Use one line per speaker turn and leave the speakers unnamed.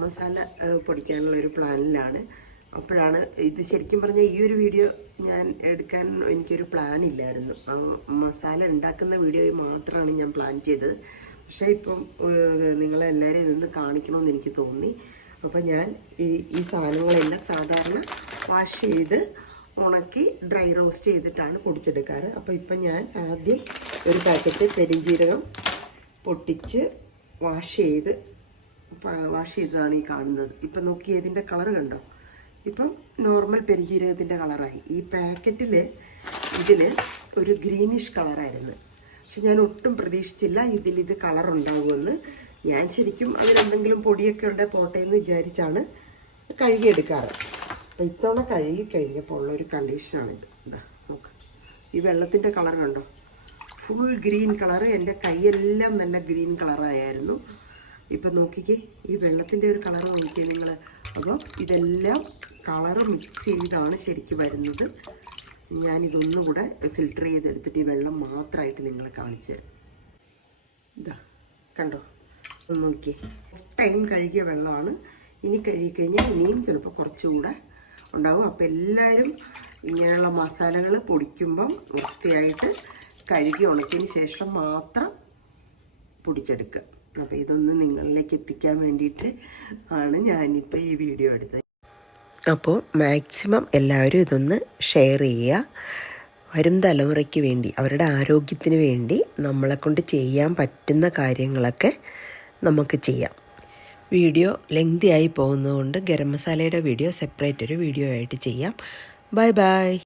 മസാല ഏഹ്, പൊടിക്കാനുള്ള ഒരു പ്ലാനിലാണ്. അപ്പോഴാണ് ഇത് ശരിക്കും പറഞ്ഞാൽ ഈ ഒരു വീഡിയോ ഞാൻ എടുക്കാൻ എനിക്കൊരു പ്ലാൻ ഇല്ലായിരുന്നു മസാല ഉണ്ടാക്കുന്ന വീഡിയോ മാത്രമാണ് ഞാൻ പ്ലാൻ ചെയ്തത്. പക്ഷേ ഇപ്പം നിങ്ങളെല്ലാവരെയും നിന്ന് കാണിക്കണമെന്ന് എനിക്ക് തോന്നി. അപ്പോൾ ഞാൻ ഈ ഈ സാധനങ്ങളെല്ലാം സാധാരണ വാഷ് ചെയ്ത് ഉണക്കി ഡ്രൈ റോസ്റ്റ് ചെയ്തിട്ടാണ് പൊടിച്ചെടുക്കാറ്. അപ്പോൾ ഇപ്പം ഞാൻ ആദ്യം ഒരു പാക്കറ്റ് പെരിഞ്ജീരകം പൊട്ടിച്ച് വാഷ് ചെയ്ത് വാഷ് ചെയ്തതാണ് ഈ കാണുന്നത്. ഇപ്പം നോക്കി ഇതിന്റെ കളർ കണ്ടോ? ഇപ്പം നോർമൽ പെരിഞ്ചീരകത്തിന്റെ കളറായി ഈ പാക്കറ്റിൽ ഇതിൽ ഒരു ഗ്രീനിഷ് കളറായിരുന്നു പക്ഷെ ഞാൻ ഒട്ടും പ്രതീക്ഷിച്ചില്ല ഇതിൽ ഇത് കളർ ഉണ്ടാകുമെന്ന് ഞാൻ ശരിക്കും അതിലെന്തെങ്കിലും പൊടിയൊക്കെ ഉണ്ടെങ്കിൽ പോട്ടെ എന്ന് വിചാരിച്ചാണ് കഴുകിയെടുക്കാറ്. അപ്പം ഇത്തവണ കഴുകി കഴിഞ്ഞപ്പോൾ ഉള്ളൊരു കണ്ടീഷനാണിത് എന്താ നോക്ക്. ഈ വെള്ളത്തിന്റെ കളർ കണ്ടോ? ഫുൾ ഗ്രീൻ കളർ എന്റെ കൈയെല്ലാം നല്ല ഗ്രീൻ കളറായിരുന്നു ഇപ്പം നോക്കിക്കേ ഈ വെള്ളത്തിന്റെ ഒരു കളർ നോക്കിയേ നിങ്ങൾ അപ്പോൾ ഇതെല്ലാം കളറ് മിക്സ് ചെയ്താണ് ശരിക്കും വരുന്നത്. ഞാനിതൊന്നും കൂടെ ഫിൽട്ടർ ചെയ്തെടുത്തിട്ട് ഈ വെള്ളം മാത്രമായിട്ട് നിങ്ങളെ കാണിച്ച്. ഇതാ കണ്ടോ? ഒന്ന് നോക്കിയേ ഫസ്റ്റ് ടൈം കഴുകിയ വെള്ളമാണ്. ഇനി കഴുകിക്കഴിഞ്ഞാൽ ഇനിയും ചിലപ്പോൾ കുറച്ചുകൂടെ ഉണ്ടാവും. അപ്പോൾ എല്ലാവരും ഇങ്ങനെയുള്ള മസാലകൾ പൊടിക്കുമ്പം വൃത്തിയായിട്ട് കഴുകി ഉണക്കിയതിന് ശേഷം മാത്രം പൊടിച്ചെടുക്കുക. അപ്പോൾ ഇതൊന്ന് നിങ്ങളിലേക്ക് എത്തിക്കാൻ വേണ്ടിയിട്ട് ആണ് ഞാനിപ്പോൾ ഈ വീഡിയോ എടുത്തത്. അപ്പോൾ മാക്സിമം എല്ലാവരും ഇതൊന്ന് ഷെയർ ചെയ്യുക. വരും തലമുറയ്ക്ക് വേണ്ടി അവരുടെ ആരോഗ്യത്തിന് വേണ്ടി നമ്മളെക്കൊണ്ട് ചെയ്യാൻ പറ്റുന്ന കാര്യങ്ങളൊക്കെ നമുക്ക് ചെയ്യാം. വീഡിയോ ലെങ്തി ആയി പോകുന്നതുകൊണ്ട് ഗരം മസാലയുടെ വീഡിയോ സെപ്പറേറ്റ് ഒരു വീഡിയോ ആയിട്ട് ചെയ്യാം. Bye bye.